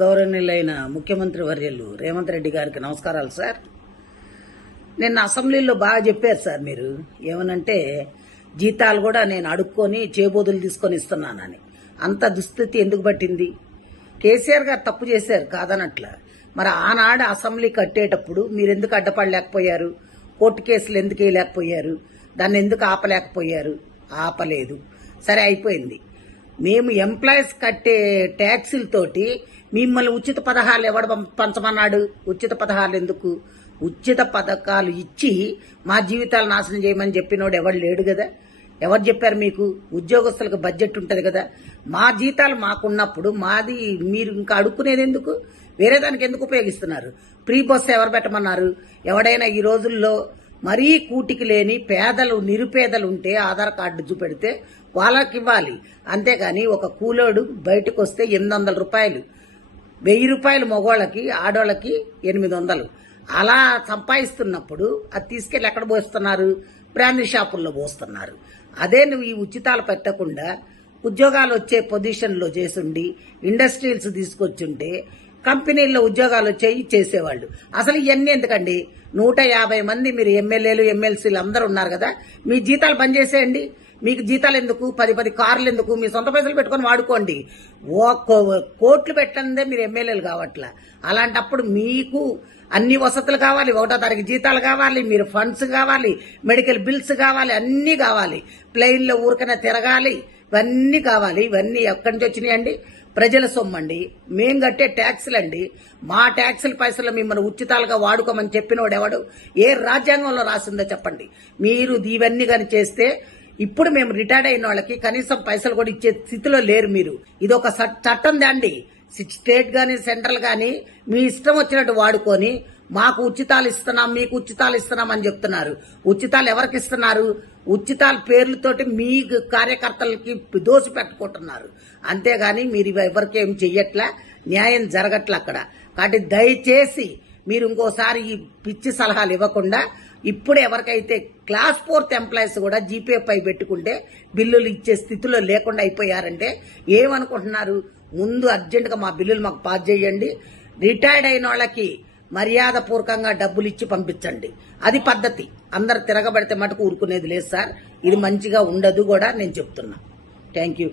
గౌరవనీయులైన ముఖ్యమంత్రి వర్యులు రేవంత్ రెడ్డి గారికి నమస్కారాలు సార్. నిన్న అసెంబ్లీలో బాగా చెప్పారు సార్. మీరు ఏమనంటే జీతాలు కూడా నేను అడుక్కొని చేబోదులు తీసుకొని ఇస్తున్నానని. అంత దుస్థితి ఎందుకు పట్టింది? కేసీఆర్ గారు తప్పు చేశారు కాదనట్ల. మరి ఆనాడు అసెంబ్లీ కట్టేటప్పుడు మీరు ఎందుకు అడ్డపడలేకపోయారు? కోర్టు కేసులు ఎందుకు వేయలేకపోయారు? దాన్ని ఎందుకు ఆపలేకపోయారు? ఆపలేదు. సరే, అయిపోయింది. మేము ఎంప్లాయీస్ కట్టే ట్యాక్సులతోటి మిమ్మల్ని ఉచిత పథకాలు ఎవడు పంచమన్నాడు? ఉచిత పథకాలు ఎందుకు? ఉచిత పథకాలు ఇచ్చి మా జీవితాలు నాశనం చేయమని చెప్పినోడు ఎవడు లేడు కదా. ఎవరు చెప్పారు మీకు? ఉద్యోగస్తులకు బడ్జెట్ ఉంటుంది కదా. మా జీతాలు మాకున్నప్పుడు మాది మీరు ఇంకా అడుక్కునేది ఎందుకు? వేరే దానికి ఎందుకు ఉపయోగిస్తున్నారు? ఫ్రీ బస్సు ఎవరు పెట్టమన్నారు? ఎవడైనా ఈ రోజుల్లో మరీ కూటికి లేని పేదలు నిరుపేదలు ఉంటే ఆధార్ కార్డు చూపెడితే వాళ్ళకి ఇవ్వాలి. అంతేగాని ఒక కూలోడు బయటకు వస్తే 800 రూపాయలు, 1000 రూపాయలు మగవాళ్ళకి, ఆడవాళ్ళకి 800. అలా సంపాదిస్తున్నప్పుడు అది తీసుకెళ్లి ఎక్కడ పోస్తున్నారు? బ్రాండీ షాపుల్లో పోస్తున్నారు. అదే నువ్వు ఈ ఉచితాలు పెట్టకుండా ఉద్యోగాలు వచ్చే పొజిషన్లో చేసుండి ఇండస్ట్రీల్స్ తీసుకొచ్చుంటే కంపెనీల్లో ఉద్యోగాలు వచ్చాయి చేసేవాళ్ళు. అసలు ఇవన్నీ ఎందుకండి? 150 మంది మీరు ఎమ్మెల్యేలు ఎమ్మెల్సీలు అందరూ ఉన్నారు కదా, మీ జీతాలు బంద్ చేసేయండి. మీకు జీతాలు ఎందుకు? 10 కార్లు ఎందుకు? మీ సొంత పైసలు పెట్టుకొని వాడుకోండి. కోట్లు పెట్టందే మీరు ఎమ్మెల్యేలు కావట్లా. అలాంటప్పుడు మీకు అన్ని వసతులు కావాలి, 1వ తారీఖు జీతాలు కావాలి, మీరు ఫండ్స్ కావాలి, మెడికల్ బిల్స్ కావాలి, అన్నీ కావాలి. ప్లెయిన్లో ఊరికనే తిరగాలి, ఇవన్నీ కావాలి. ఇవన్నీ ఎక్కడి నుంచి వచ్చినాయండి? ప్రజల సొమ్మండి, మేం కట్టే ట్యాక్సులండి. మా ట్యాక్సుల పైసలు మిమ్మల్ని ఉచితాలుగా వాడుకోమని చెప్పినోడు ఎవడు? ఏ రాజ్యాంగంలో రాసిందో చెప్పండి. మీరు ఇవన్నీ కానీ చేస్తే ఇప్పుడు మేము రిటైర్డ్ అయిన వాళ్ళకి కనీసం పైసలు కూడా ఇచ్చే స్థితిలో లేరు మీరు. ఇది ఒక చట్టం దాండి. స్టేట్ గాని సెంట్రల్ గాని మీ ఇష్టం వచ్చినట్టు వాడుకొని మాకు ఉచితాలు ఇస్తున్నాం, మీకు ఉచితాలు ఇస్తున్నాం అని చెప్తున్నారు. ఉచితాలు ఎవరికి ఇస్తున్నారు? ఉచితాల పేర్లతోటి మీ కార్యకర్తలకి దోసి పెట్టుకుంటున్నారు. అంతేగాని మీరు ఎవరికి ఏం చెయ్యట్లా, న్యాయం జరగట్లా అక్కడ. కాబట్టి దయచేసి మీరు ఇంకోసారి ఈ పిచ్చి సలహాలు ఇవ్వకుండా ఇప్పుడు ఎవరికైతే క్లాస్ 4th ఎంప్లాయీస్ కూడా జీపే పై పెట్టుకుంటే బిల్లులు ఇచ్చే స్థితిలో లేకుండా అయిపోయారంటే ఏమనుకుంటున్నారు? ముందు అర్జెంటుగా మా బిల్లులు మాకు పాస్ చేయండి. రిటైర్డ్ అయిన వాళ్ళకి మర్యాదపూర్వకంగా డబ్బులు ఇచ్చి పంపించండి. అది పద్ధతి. అందరు తిరగబడితే మటుకు ఊరుకునేది లేదు సార్. ఇది మంచిగా ఉండదు కూడా నేను చెప్తున్నా. Thank you.